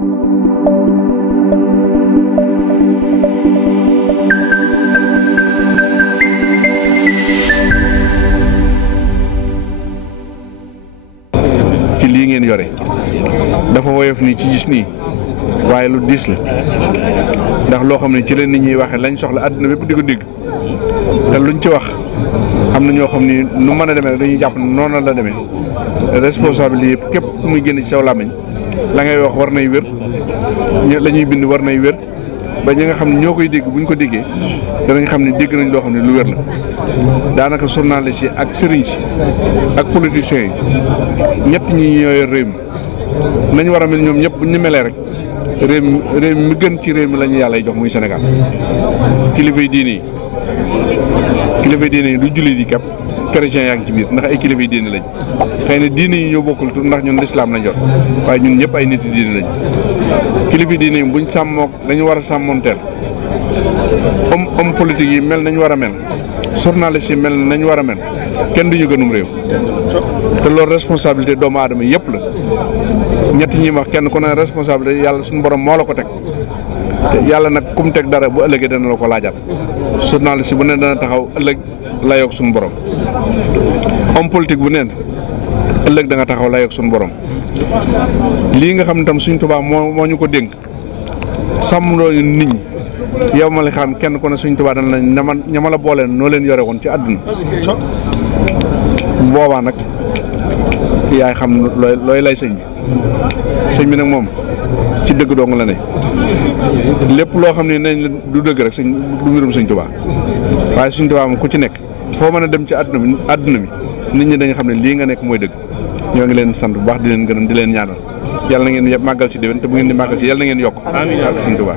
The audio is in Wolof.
ci lii ngeen yore dafa woyof nii ci gis nii waaye lu diis la ndax loo xam ne ci leen nit ñuy waxee lañ soxla àdduna bépp di ko dégg te luñ ci wax am na ñoo xam ni nu mën a demee dañuy jàpp ne noonu la demee responsabilité yëpp képp ku muy génn ci saw làmmiñ la ngay wax war nay wér la ñuy bind war nay wér ba ñi nga xam ne ñoo koy dégg buñ ko déggee danañ xam ne dégg nañ loo xam ne lu wér la daanaka journaliste yi ak sëriñ si ak politiciens yi ñett ñi ñoo yor réew mi nañ war a mel ñoom ñëpp buñ ñu melee rek réew mi gën ci réew mi la ñu yàlla jox muy Sénégal kilifay diine yi du jullit yi képp chrétien yaa ngi ci biir ndax ay kilifay diine lañ xëy na diine yi ñoo bokkul tur ndax ñun lislaam lañ yor waaye ñun ñëpp ay nit yi diine lañ kilifay diine yi buñ sàmmook dañu war a sàmmoonteel homme politique yi mel nañ war a mel journaliste yi mel nañ war a mel kenn duñu gënum réew te loolu responsabilité doomu aadama yëpp la ñett ñi wax kenn ku ne responsabilité yàlla suñu borom moo la ko teg te yàlla nag kum teg dara bu ëllëgee dana la ko laajaat journaliste bu ne dana taxaw ëllëg layoog suñu borom homme politique bu neen ëllëg da nga taxaw layoog suñu borom lii nga xam ne tam suñ Tuubaa moo ñu ko dénk sàmm looñu nit ñi yow ma la xam kenn ku ne suñ Tuubaa dana la ñama la booleen noo leen yore woon ci àdduna boobaa nag yaay xam looy lay sëñ bi nag moom ci dëgg dong la ne lépp loo xam ne nañ du dëgg rek du mbirum sëñ Tuubaa waaye sëñ Tuubaa moom ku ci nekk foo mën a dem ci àdduna bi nit ñi dañu xam ne lii nga nekk mooy dëgg ñoo ngi leen sant bu baax di leen gërëm di leen ñaanal yàlla na ngeen màggal si déwén te bu ngeen di màggal si yàlla na ngeen yokk ak sëñ Tuubaa